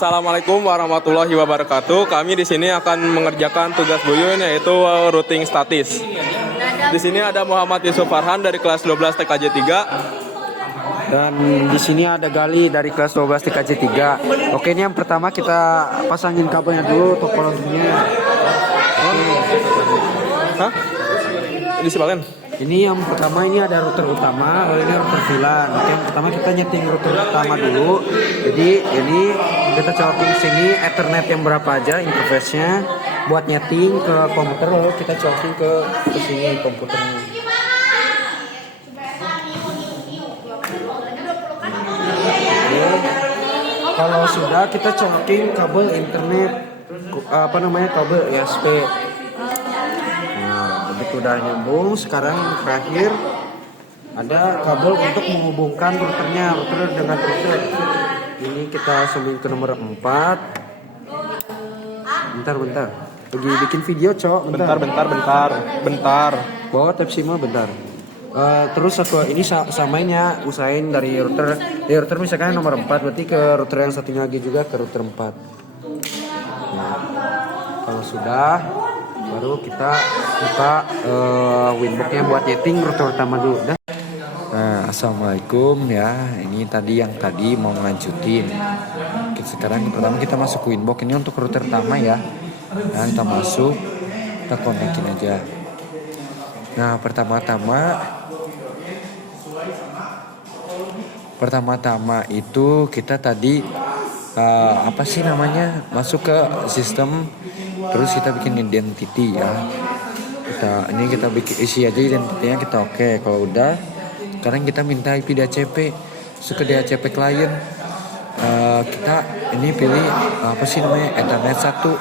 Assalamualaikum warahmatullahi wabarakatuh. Kami di sini akan mengerjakan tugas Buyun yaitu routing statis. Di sini ada Muhammad Yusuf Farhan dari kelas 12 TKJ 3. Dan di sini ada Gali dari kelas 12 TKJ 3. Oke, ini yang pertama kita pasangin kabelnya dulu topologinya. Hah? Ini si Balen. Ini yang pertama, ini ada router utama, lalu ini router VLAN. Oke, yang pertama kita nyeting router utama dulu. Jadi ini kita colokin sini Ethernet yang berapa aja interface-nya buat nyeting ke komputer, lalu kita colokin ke sini komputernya. Oke. Kalau sudah kita colokin kabel internet kabel ISP. Udah nyambung. Sekarang terakhir ada kabel untuk menghubungkan router dengan router. Ini kita sambung ke nomor 4. Bentar. Lagi bikin video, Cok. Bentar. Bawa Type-C mah bentar. Terus satu ini samainnya, usahain dari router. Di router misalkan nomor 4, berarti ke router yang satunya lagi juga ke router 4. Nah, kalau sudah baru kita buka Winbox-nya buat nyeting router utama dulu. Nah, assalamualaikum ya. Ini tadi mau ngelanjutin. Sekarang pertama kita masuk ke Winbox. Ini untuk router utama ya. Nah, kita masuk, kita konekin aja. Nah, pertama-tama itu kita tadi masuk ke sistem, terus kita bikin identity ya. Kita bikin isi aja identitinya, kita oke. Kalau udah, sekarang kita minta IP DHCP, masuk ke DHCP client. Kita ini pilih Ethernet 1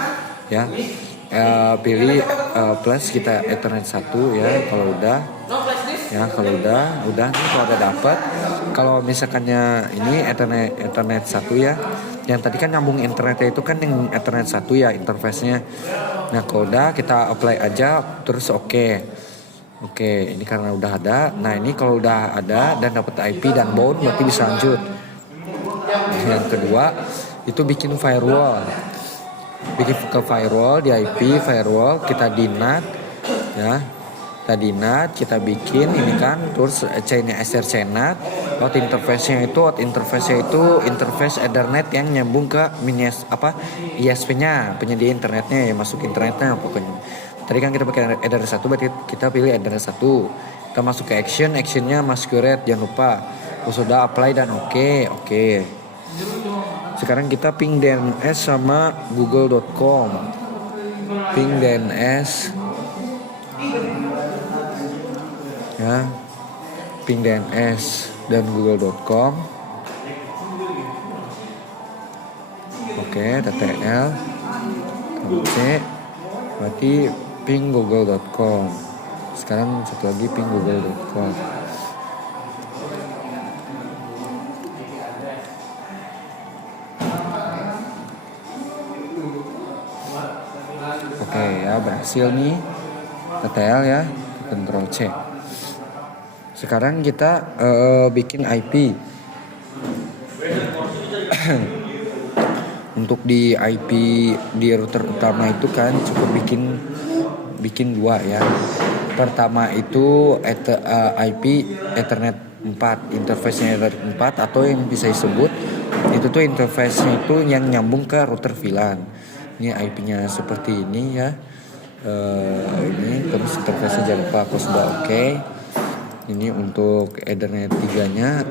ya. Pilih plus kita Ethernet 1 ya. Kalau udah nih, kalau udah dapat. Kalau misalkannya ini Ethernet 1 ya. Yang tadi kan nyambung internetnya itu kan yang Ethernet 1 ya interface-nya. Nah, kalau udah kita apply aja terus oke. Oke, ini karena udah ada. Nah, ini kalau udah ada dan dapat IP dan bound berarti bisa lanjut. Yang kedua itu bikin firewall. Bikin ke firewall di IP firewall, kita dinat ya. Kita bikin ini kan, terus chainnya SRC-NAT. Interface-nya itu interface Ethernet yang nyambung ke ISP-nya, penyedia internetnya ya, masuk internetnya pokoknya. Tadi kan kita pakai Ethernet 1, berarti kita pilih Ethernet 1. Kita masuk ke actionnya masquerade, jangan lupa. Sudah apply dan oke. Sekarang kita ping DNS sama google.com. Ping DNS ya, ping DNS dan google.com. Oke, TTL C berarti ping google.com. Sekarang satu lagi ping google.com. Oke ya, berhasil nih TTL ya, Ctrl C. Sekarang kita bikin IP. Untuk di IP di router utama itu kan cukup bikin 2 ya. Pertama itu IP Ethernet 4, interface-nya Ethernet 4, atau yang bisa disebut itu tuh interface-nya itu yang nyambung ke router VLAN. Ini IP-nya seperti ini ya. Ini terus interface-nya jangan lupa kalau sudah oke. Ini untuk Ethernet 3-nya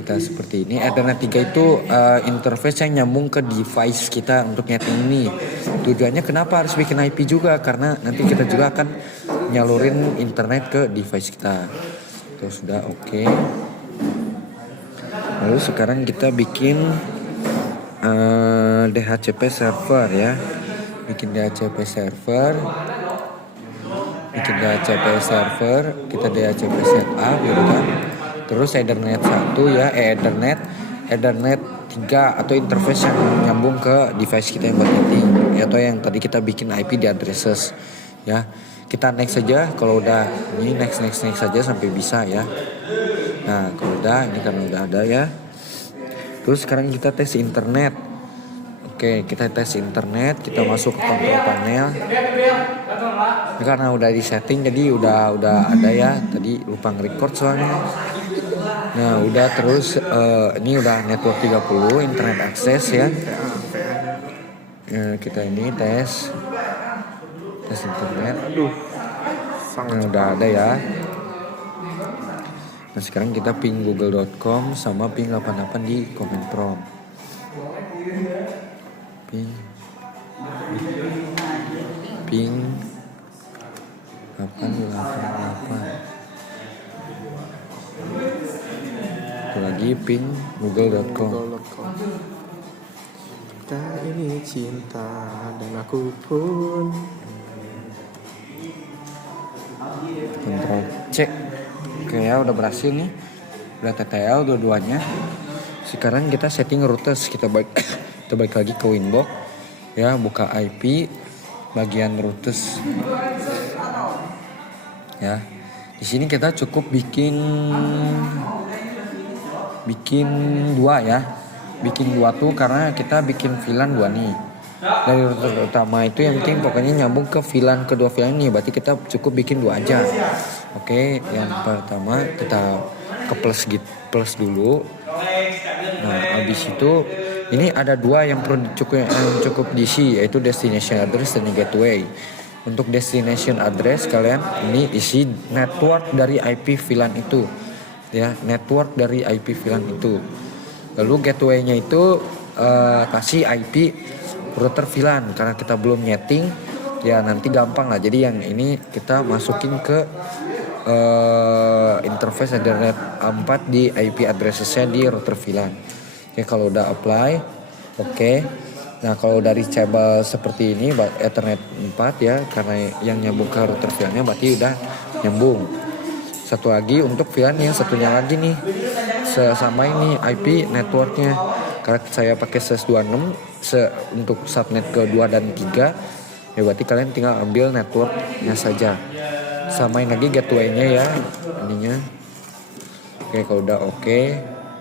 kita seperti ini. Ethernet 3 itu interface yang nyambung ke device kita untuk nyeting ini. Tujuannya kenapa harus bikin IP juga? Karena nanti kita juga akan nyalurin internet ke device kita. Itu sudah oke. Lalu sekarang kita bikin DHCP server ya. Bikin DHCP server, kita DHCP setup gitu kan. Terus Ethernet 1 ya, Ethernet 3 atau interface yang nyambung ke device kita yang buat nyeting, atau yang tadi kita bikin IP di addresses ya. Kita next saja. Kalau udah ini next saja sampai bisa ya. Nah, kalau udah ini kan udah ada ya. Terus sekarang kita tes internet. Oke, kita tes internet, kita masuk ke kontrol panel. Ini karena udah di setting jadi udah ada ya. Tadi lupa nge-record soalnya. Nah, udah terus ini udah network 30 internet akses ya. Kita ini tes internet. Nah, udah ada ya. Nah, sekarang kita ping google.com sama ping 88 di comment prompt. Ping 888. Itu lagi ping google.com. Kita ini cinta dan aku pun. Kontrol cek. Oke ya, udah berhasil nih. Udah TTL dua-duanya. Sekarang kita setting routers. Kita balik lagi ke Winbox. Ya, buka IP bagian routers. Ya. Di sini kita cukup bikin dua ya. Bikin dua tuh karena kita bikin VLAN 2 nih. Dari router utama itu yang penting pokoknya nyambung ke VLAN, kedua VLAN ini, berarti kita cukup bikin 2 aja. Oke, yang pertama kita ke plus dulu. Nah, habis itu ini ada 2 yang cukup diisi, yaitu destination address dan gateway. Untuk destination address kalian ini isi network dari IP VLAN itu. Ya, network dari IP VLAN itu. Lalu gateway-nya itu kasih IP router VLAN karena kita belum nyeting ya, nanti gampang lah. Jadi yang ini kita masukin ke interface Ethernet 4 di IP addressesnya di router VLAN. Oke, kalau udah apply, oke. Nah, kalau dari cabel seperti ini Ethernet 4 ya, karena yang nyambung ke router VLAN-nya berarti udah nyambung. Satu lagi untuk VLAN yang satunya lagi nih, sama ini IP networknya. Karena saya pakai SES26 untuk subnet ke 2 dan 3, ya berarti kalian tinggal ambil networknya saja. Samain lagi gateway-nya ya, ininya. Oke, kalau udah oke,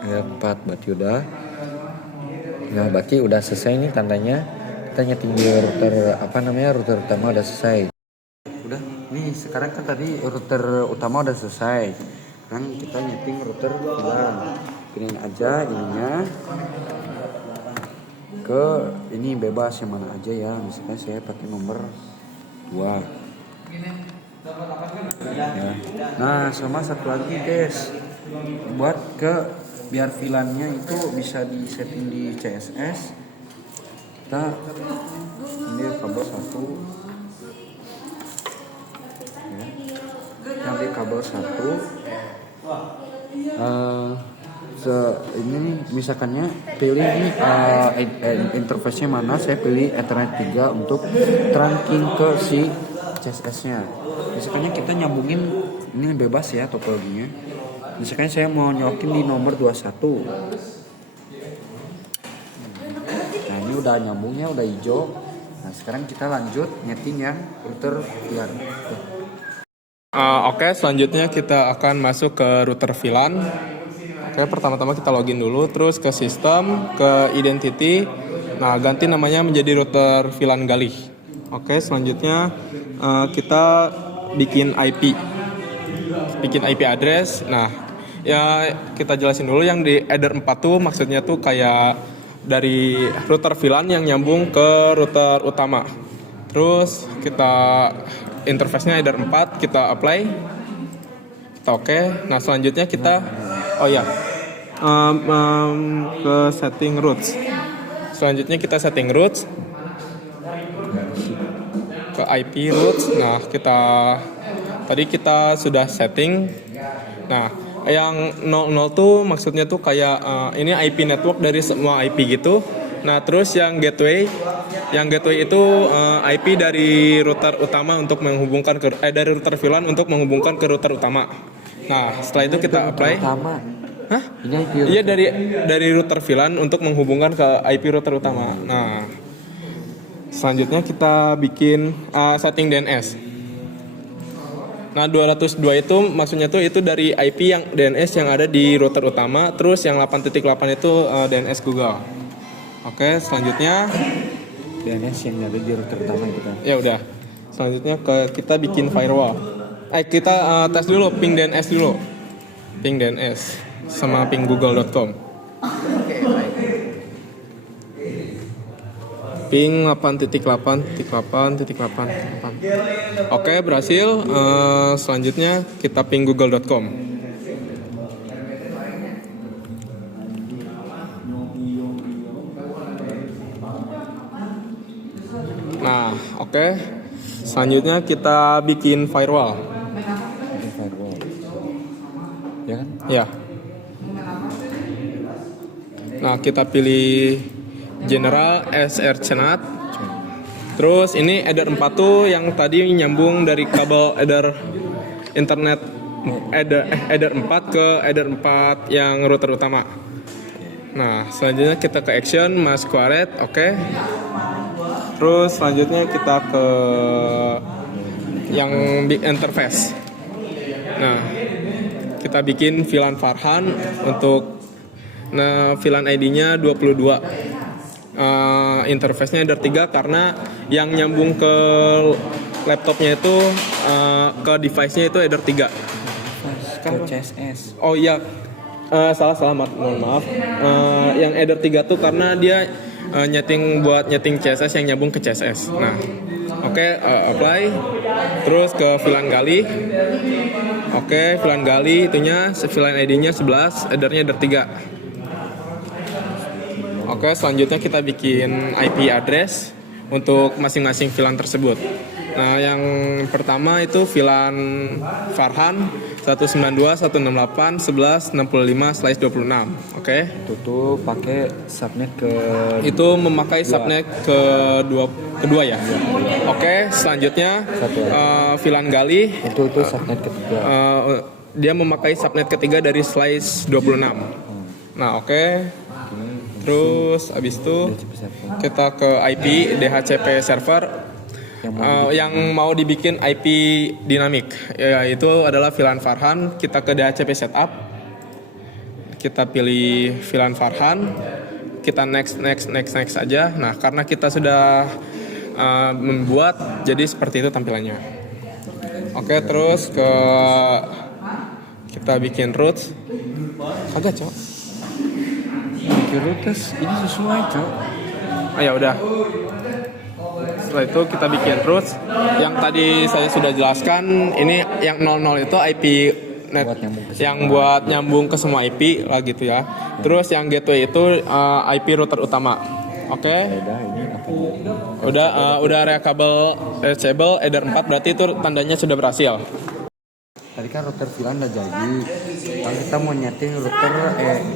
4 berarti udah. Nah, berarti udah selesai nih tandanya. Kita nyeting di router utama udah selesai. Udah, nih sekarang kan tadi router utama udah selesai. Kan kita nyeting router VLAN. Pilih aja ininya ke ini bebas yang mana aja ya, misalnya saya pakai nomor 2 ya. Nah, sama satu lagi guys, buat biar VLAN-nya itu bisa disetting di CSS, kita ambil kabel 1 ya. Ambil kabel 1 ini misalkannya pilih ini interface-nya mana, saya pilih Ethernet 3 untuk trunking ke si CSS-nya. Misalkannya kita nyambungin ini bebas ya topologinya. Misalkan saya mau nyokin di nomor 21. Nah, ini udah nyambungnya, udah hijau. Nah, sekarang kita lanjut nyeting yang router VLAN. Oke, selanjutnya kita akan masuk ke router VLAN. Oke, pertama-tama kita login dulu, terus ke sistem, ke identity. Nah, ganti namanya menjadi router VLAN Galih. Oke, selanjutnya kita bikin IP address. Nah, ya kita jelasin dulu yang di header 4 tuh maksudnya tuh kayak dari router VLAN yang nyambung ke router utama. Terus kita interface-nya header 4, kita apply. Kita oke. Nah, selanjutnya kita ke setting routes. Selanjutnya kita setting routes ke IP routes. Nah, tadi kita sudah setting. Nah, yang 00 tuh maksudnya tuh kayak ini IP network dari semua IP gitu. Nah, terus yang gateway itu IP dari router utama untuk menghubungkan dari router VLAN untuk menghubungkan ke router utama. Nah, setelah itu kita apply. Hah? Iya, dari router VLAN untuk menghubungkan ke IP router utama. Nah, selanjutnya kita bikin setting DNS. Nah, 202 itu maksudnya tuh itu dari IP yang DNS yang ada di router utama, terus yang 8.8 itu DNS Google. Oke, selanjutnya DNS yang ada di router utama itu kan. ya udah. Selanjutnya kita bikin firewall. Kita tes dulu ping DNS dulu. Ping DNS sama ping google.com. Ping 8.8.8.8. Oke, berhasil. Selanjutnya kita ping google.com. Nah, oke. Selanjutnya kita bikin firewall. Itu firewall. Ya kan? Ya. Nah, kita pilih General SR-CNAT. Terus ini header 4 tuh yang tadi nyambung dari kabel header internet header 4 ke header 4 yang router utama. Nah, selanjutnya kita ke action masquerade, oke. Terus selanjutnya kita ke yang big interface. Nah, kita bikin VLAN Farhan untuk VLAN ID-nya 22. Interface-nya header 3 karena yang nyambung ke laptopnya itu ke device-nya itu header 3. Ke CSS. Oh iya, salah mohon maaf. Yang header 3 tuh karena dia buat nyeting CSS yang nyambung ke CSS. Nah, oke, apply. Terus ke VLAN gali. Oke, VLAN gali itunya VLAN ID-nya 11, header-nya header 3. Oke, selanjutnya kita bikin IP address untuk masing-masing VLAN tersebut. Nah, yang pertama itu VLAN Farhan 192.168.11.65/26. Oke. Itu tuh pakai subnet ke Itu memakai subnet kedua ya. Oke, selanjutnya VLAN gali itu subnet ketiga. dia memakai subnet ketiga dari slice 26. Nah, oke. Terus abis itu kita ke IP DHCP server yang mau dibikin IP dinamik. Ya, itu adalah VLAN Farhan. Kita ke DHCP setup. Kita pilih VLAN Farhan. Kita next aja. Nah, karena kita sudah membuat, jadi seperti itu tampilannya. Oke, terus kita bikin root. Agak cok. Terus ini sesuai cok. Oh ya udah. Setelah itu kita bikin root. Yang tadi saya sudah jelaskan, ini yang 00 itu IP net yang buat nyambung ke semua IP lah gitu ya. Terus yang gateway itu IP router utama. Oke. Udah reachable header 4 berarti itu tandanya sudah berhasil. Tadi kan router VLAN udah jadi. Kalau kita mau nyeting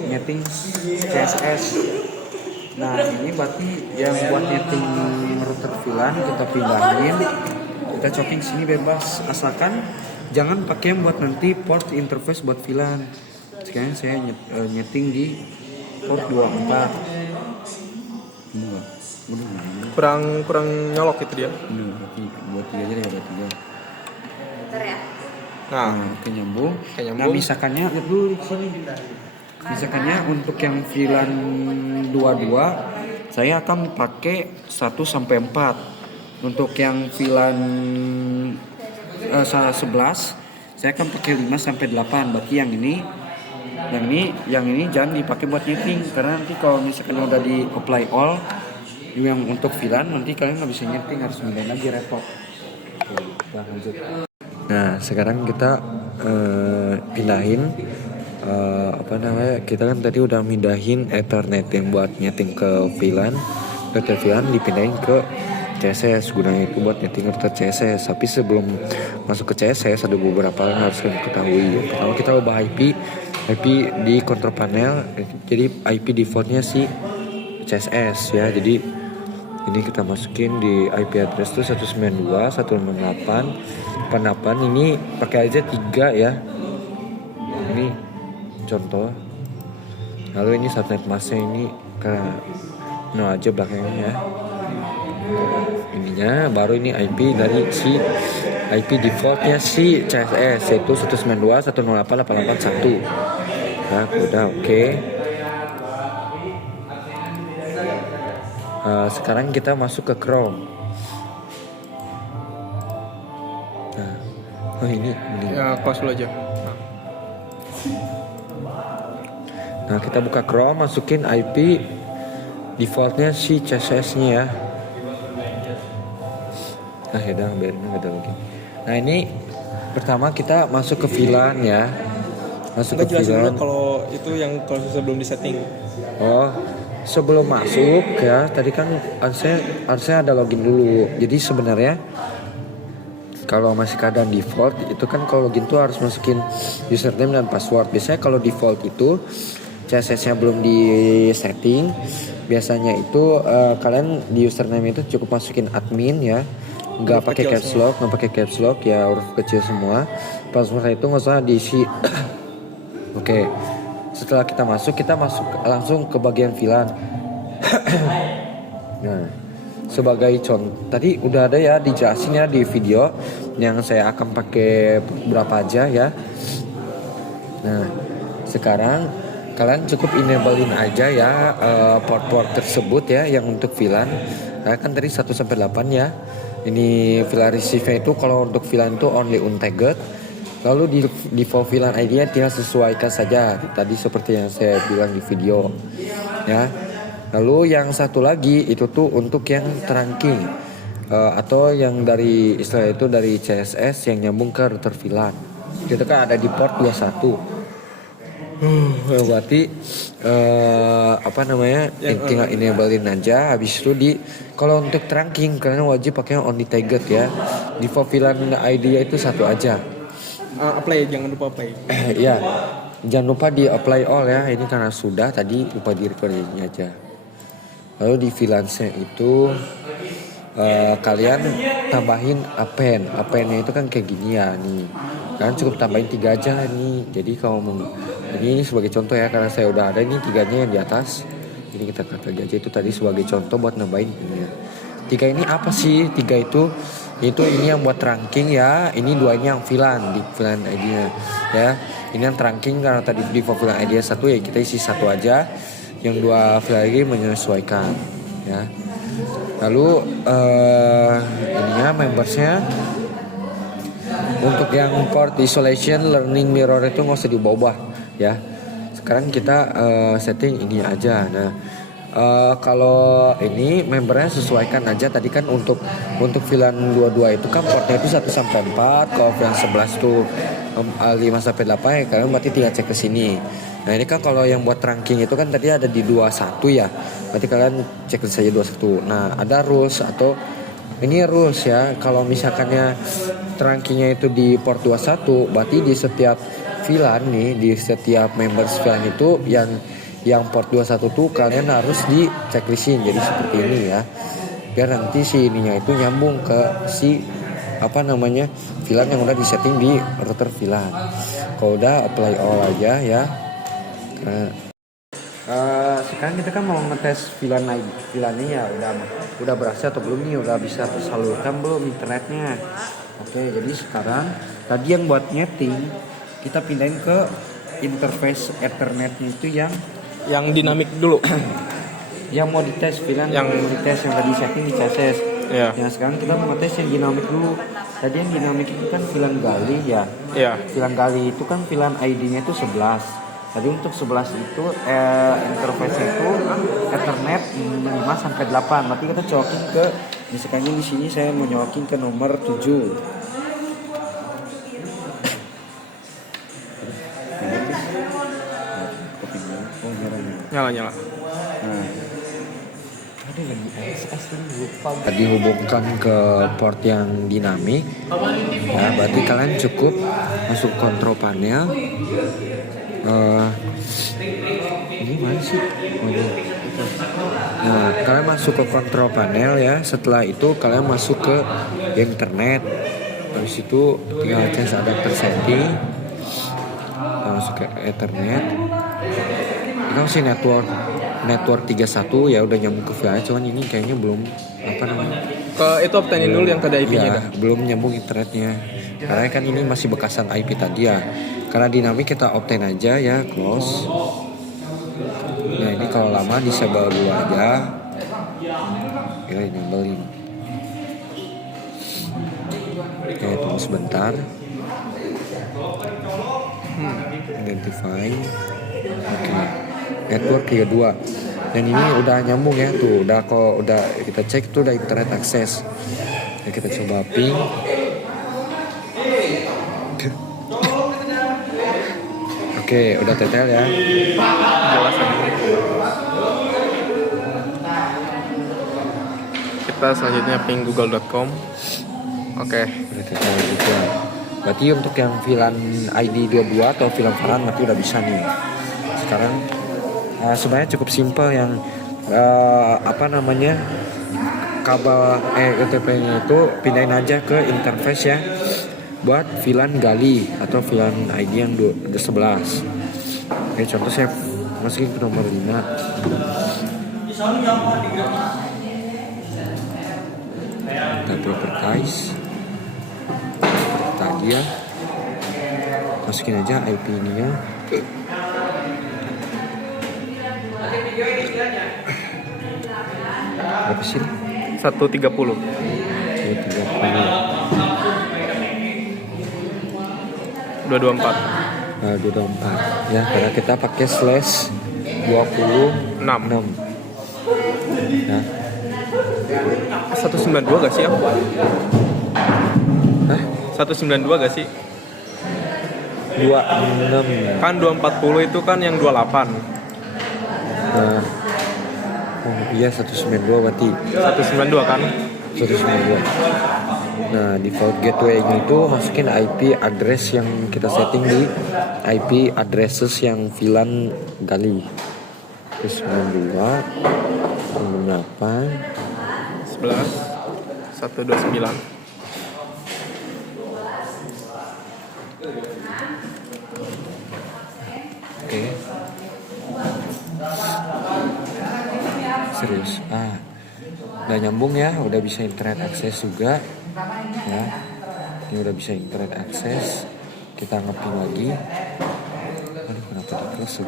nyeting CSS. Nah, ini berarti yang buat nyeting router VLAN kita pindahin. Kita coping sini bebas, asalkan jangan pakai yang buat nanti port interface buat VLAN. Sekarang saya nyeting di port 24. Kurang nyolok itu dia. Buat 3 aja deh, buat 3. Bentar ya. Nah, nyambung. Nah, misalkannya lihat dulu di sini. Misalkannya untuk yang VLAN 22 saya akan pakai 1 sampai 4. Untuk yang VLAN 11 saya akan pakai 5 sampai 8. Berarti yang ini jangan dipakai buat nyeting karena nanti kalau misalkan udah di apply all yang untuk VLAN nanti kalian nggak bisa nyeting, harus pindahin lagi repot. Nah, lanjut. Nah, sekarang kita pindahin kita kan tadi udah mindahin Ethernet yang buat nyeting ke VLAN, router VLAN dipindahin ke CSS, gunanya itu buat nyeting router CSS. Tapi sebelum masuk ke CSS ada beberapa hal yang harus kalian ketahui. Pertama, kita ubah IP di control panel, jadi IP defaultnya si CSS ya. Jadi ini kita masukin di IP address itu 192.168.88. Ini pakai aja 3 ya. Ini contoh. Lalu ini subnet masknya ini aja belakangnya ya. Ininya baru ini IP dari si IP defaultnya si CSS yaitu 192.108.881. Nah, udah oke. Sekarang kita masuk ke Chrome. Nah, ini. Ya, close dulu aja. Nah, kita buka Chrome, masukin IP defaultnya si CSS-nya ya. Nah, ya udah biarin nggak ada lagi. Nah, ini pertama kita masuk ke VLAN ya. Masuk ke VLAN. Kalau itu yang kalau sebelum disetting. Oh, sebelum masuk ya, tadi kan harusnya ada login dulu. Jadi sebenarnya kalau masih keadaan default itu kan kalau login tuh harus masukin username dan password. Biasanya kalau default itu CSS-nya belum di setting, biasanya itu kalian di username itu cukup masukin admin ya, nggak pakai caps lock ya, huruf kecil semua. Password itu nggak usah diisi. Oke. Setelah kita masuk langsung ke bagian VLAN. Nah, sebagai contoh tadi udah ada ya dijelasin ya di video yang saya akan pakai berapa aja ya. Nah, sekarang kalian cukup enablein aja ya port-port tersebut ya yang untuk VLAN. Nah, kan tadi 1 sampai 8 ya. Ini VLAN receive-nya itu kalau untuk VLAN itu only untagged. Lalu di default VLAN ID-nya tinggal sesuaikan saja tadi seperti yang saya bilang di video ya. Lalu yang satu lagi itu tuh untuk yang trunking atau yang dari istilah itu dari CSS yang nyambung ke router VLAN. Itu kan ada di port 21. Berarti tinggal enablein aja. Habis itu kalau untuk trunking kalian wajib pakai only tagged ya. Default VLAN ID-nya itu satu aja. Apply, jangan lupa apply. Ya, jangan lupa di apply all ya. Ini karena sudah tadi lupa di record ini aja. Lalu di VLAN-nya itu kalian tambahin append-nya itu kan kayak gini ya nih. Kalian cukup tambahin 3 aja nih. Jadi kalau ini sebagai contoh ya, karena saya udah ada ini 3-nya yang di atas. Ini kita kata aja itu tadi sebagai contoh buat nambahin ini. 3 ini apa sih? 3 itu ini yang buat trunking ya. Ini 2 ini yang VLAN di VLAN ID-nya ya. Ini yang trunking karena tadi di VLAN ID 1 ya kita isi 1 aja. Yang 2 VLAN ID menyesuaikan ya. Lalu ininya membersnya untuk yang port isolation learning mirror itu nggak usah diubah ya. Sekarang kita setting ini aja. Nah, kalau ini membernya sesuaikan aja. Tadi kan untuk VLAN 22 itu kan portnya itu 1 sampai 4. Kalau VLAN 11 tuh 5 sampai 8 ya kalian berarti tinggal cek ke sini. Nah, ini kan kalau yang buat trunking itu kan tadi ada di 21 ya. Berarti kalian cek saja 21. Nah, ada rules atau ini rules ya. Kalau misalkannya trunkingnya itu di port 21, berarti di setiap VLAN nih, di setiap members VLAN itu yang port 21 tuh kalian harus di checklistin. Jadi seperti ini ya. Biar nanti si ininya itu nyambung ke si VLAN yang udah disetting di router VLAN. Kalau udah apply all aja ya. Sekarang kita kan mau ngetes VLAN-nya ya udah berhasil atau belum nih, udah bisa tersalurkan belum internetnya. Oke, jadi sekarang tadi yang buat nyeting kita pindahin ke interface Ethernetnya itu yang dinamik dulu. Yang mau dites VLAN yang dites yang tadi setting di CSS. Yeah. Nah, sekarang kita mau ngetes yang dinamik dulu. Tadi yang dinamik itu kan VLAN gali ya. Yeah. VLAN gali itu kan VLAN ID-nya itu 11. Tadi untuk 11 itu interface itu Ethernet 5 sampai 8. Nanti kita colokin ke misalkan di sini saya mau nyolokin ke nomor 7. Nyala. Nah, dihubungkan ke port yang dinamik. Ya, berarti kalian cukup masuk kontrol panel. Ini mana sih? Nah, kalian masuk ke kontrol panel ya. Setelah itu kalian masuk ke internet. Habis itu tinggal change adapter setting. Kita masuk ke Ethernet. Kita masih network 31 ya udah nyambung ke VLAN. Cuman ini kayaknya belum Ke itu obtenin dulu yang tadi IP-nya Iya, dah. belum nyambung internetnya. Karena kan ini masih bekasan IP tadi ya. Karena dinamik kita obtain aja ya, close. Nah ini kalau lama disable dulu aja. Ya enabling. Oke, tunggu sebentar. Identify. Oke. Network tiga 2. Dan ini udah nyambung ya tuh, udah kita cek tuh udah internet akses. Ya, kita coba ping. Oke, udah tetel ya. Jelas aja. Kita selanjutnya ping google.com. Oke. Udah tetel juga. Berarti untuk yang VLAN ID 22 atau VLAN Farhan berarti udah bisa nih. Sekarang sebenarnya cukup simpel yang kabel UTP-nya itu pindahin aja ke interface ya buat VLAN gali atau VLAN ID yang 11. Oke, contoh saya masukin ke nomor 5. Kita properties tadi ya, masukin aja IP ini ya. Berapa sih? 130. 230. 224. 224 ya, karena kita pakai slash 26 ya. 192 gak sih ya? Hah? 192 gak sih? 26 Kan 240 itu kan yang 28. nah, oh iya 192 berarti 192 kan? 192. Nah, default gateway-nya itu masukin IP address yang kita setting di IP addresses yang VLAN gali. Terus 92 98 11 129. Oke. Serius. Udah nyambung ya, udah bisa internet akses juga. Ya. Ini udah bisa internet akses. Kita ngeping lagi. Aduh, kenapa di close?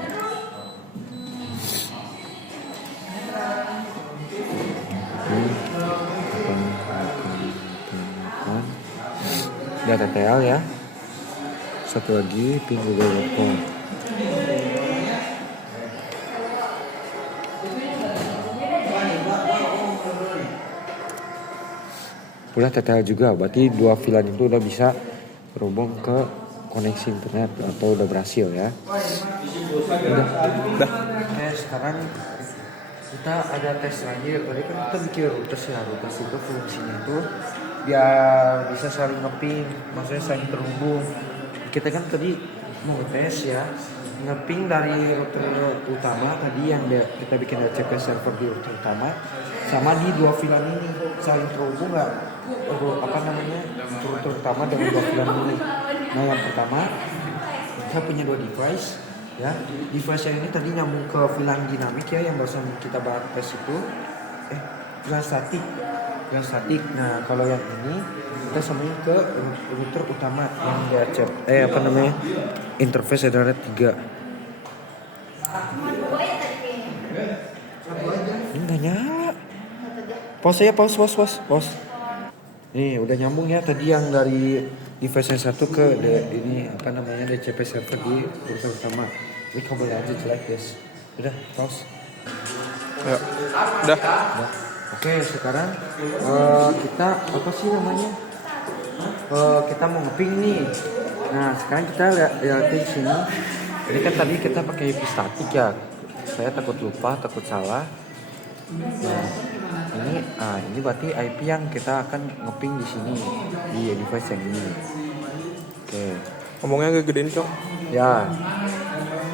Udah TTL ya. Satu lagi pin google.com. Udah TTL juga, berarti dua VLAN itu udah bisa berhubung ke koneksi internet atau udah berhasil ya. Udah. Oke, sekarang kita ada tes lagi. Tadi kan kita bikin routers ya, routers itu fungsinya itu biar bisa saling ngeping, maksudnya saling terhubung. Kita kan tadi mau tes ya, ngeping dari router utama tadi yang kita bikin DHCP server di router utama, sama di dua VLAN ini saling terhubung nggak? Router utama dengan dua VLAN ini. Nah, yang pertama kita punya dua device ya. Device yang ini tadi nyambung ke VLAN dinamik ya, yang barusan kita bahas tes itu. VLAN statik. Nah, kalau yang ini kita sambungin ke router utama yang dia interface Ethernet 3. Ini nggak nyala. Pause ya, pause. Nih udah nyambung ya tadi yang dari device yang satu ke DCP server di router utama. Ini kabelnya aja jelek guys. Udah pause. Ayo. Udah. Oke, sekarang kita kita mau ngeping nih. Nah, sekarang kita lihat di sini. Ini kan tadi kita pakai IP statik ya. Saya takut lupa, takut salah. Nah, ini berarti IP yang kita akan ngeping di sini di device yang ini. Oke. Ngomongnya gedein, Cok. Ya.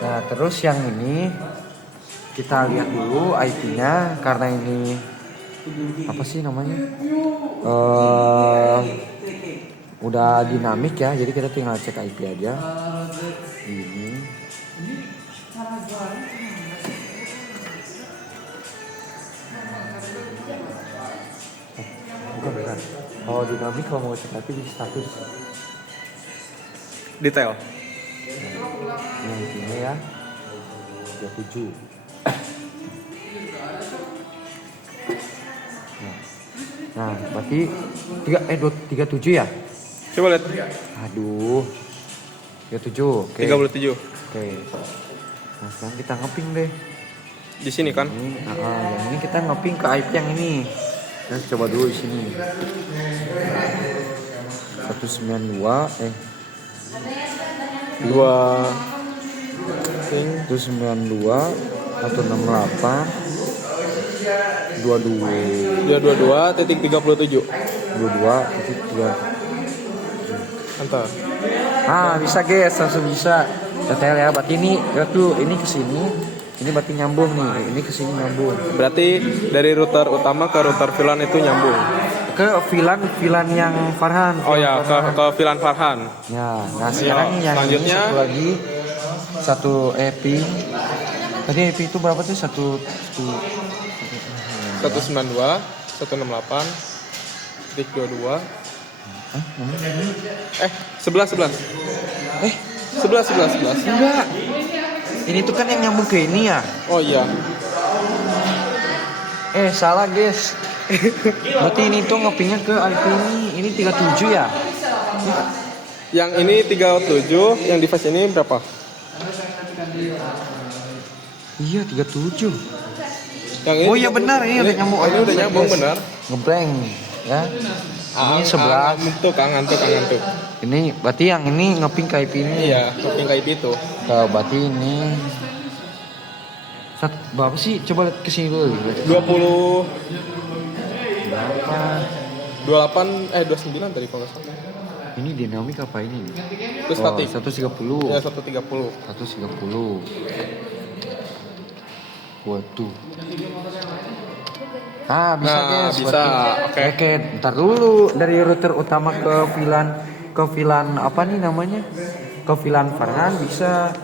Nah, terus yang ini kita lihat dulu IP-nya karena ini apa sih namanya? Udah dinamik ya, jadi kita tinggal cek IP aja. Ini. Bukan. Oh dinamik kalau mau cek IP di status. Detail. Ini intinya ya 37. Nah, berarti 37 ya? Coba lihat. Aduh. 37. Oke. 37. Oke. Nah, sekarang kita ngeping deh. Di sini kan? Yang ini kita ngeping ke IP yang ini. Nah, coba dulu di sini. 192 2 192 168 22 222.37. 22.3. Mantap. Bisa guys, langsung bisa. Detail ya, berarti ini ini ke sini, ini berarti nyambung nih. Ini ke sini nyambung. Berarti dari router utama ke router VLAN itu nyambung. Ke VLAN yang Farhan. Oh ya, ke VLAN Farhan. Ya, nah sekarang yang selanjutnya ini satu EP. Tadi EP itu berapa tuh? 192 168.22. 11. Enggak. Ini tuh kan yang nyambung ke ini ya. Oh iya. Salah guys. Berarti ini tuh ngepingnya ke IP ini 37 ya. Yang ini 37, yang device ini berapa? Iya 37. Yang ini Oh iya benar, ini udah nyambung. Ini udah nyambung benar. Ngeblank ya. Ini sebelah. Ngantuk. Ini berarti yang ini ngeping ke IP ini. Iya, ngeping ke IP itu. Berarti ini berapa sih? Coba lihat ke sini dulu. 29 tadi kalau nggak salah. Ini dinamik apa ini? Itu statik. 130. Ya, 130. 130. Waduh. Bisa guys. Bisa. Oke, ntar dulu dari router utama ke VLAN apa nih namanya? Ke VLAN Farhan bisa.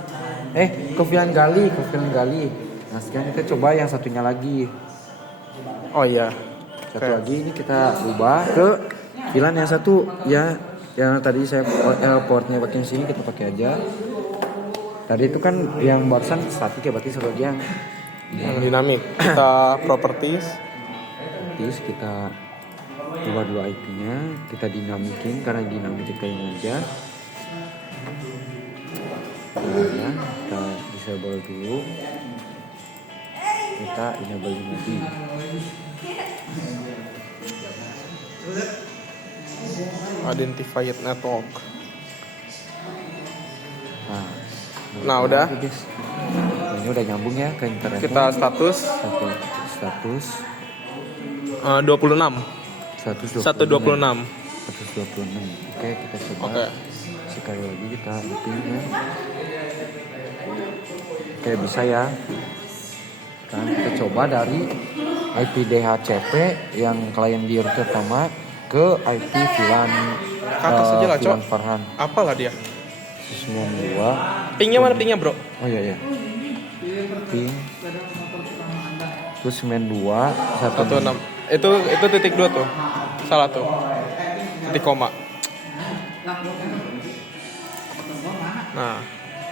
Ke VLAN Gali. Nah, sekarang kita coba yang satunya lagi. Oh iya. Satu lagi ini kita ubah ke VLAN yang satu ya. Yang tadi saya portnya pakai sini kita pakai aja. Tadi itu kan yang barusan statik ya, berarti satu lagi yang dinamik. Kita properties. Kita ubah dulu IP-nya, kita dinamikin karena dinamik kita ini aja. Ya, kita disable dulu. Kita enable lagi. Identified network. Nah udah. Ini udah nyambung ya ke internet. Kita status 26. 126. Oke, kita coba. Oke. Sekali lagi kita ipin-nya. Oke, bisa ya. Kan kita coba dari IP DHCP yang klien di router pertama ke IP VLAN VLAN Farhan. Apalah dia? 92. Pingnya mana pingnya, Bro? Oh iya. Ping. Terus 92 16. Itu titik 2 tuh. Salah tuh. Titik koma. Nah,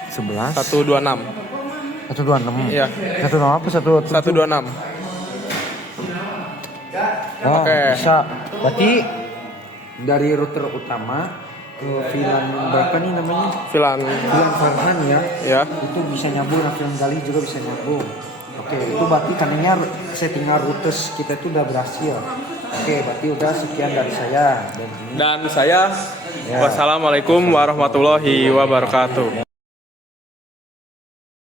11 126. 126. Iya. 16 apa 126. Oke. Bisa. Berarti dari router utama ke VLAN berapa nih namanya? VLAN Farhan ya. Ya. Itu bisa nyambung, VLAN Gali juga bisa nyambung. Oke, itu berarti karena settingan routers kita itu udah berhasil. Oke, berarti udah sekian dari saya dan saya. Wassalamualaikum warahmatullahi wabarakatuh.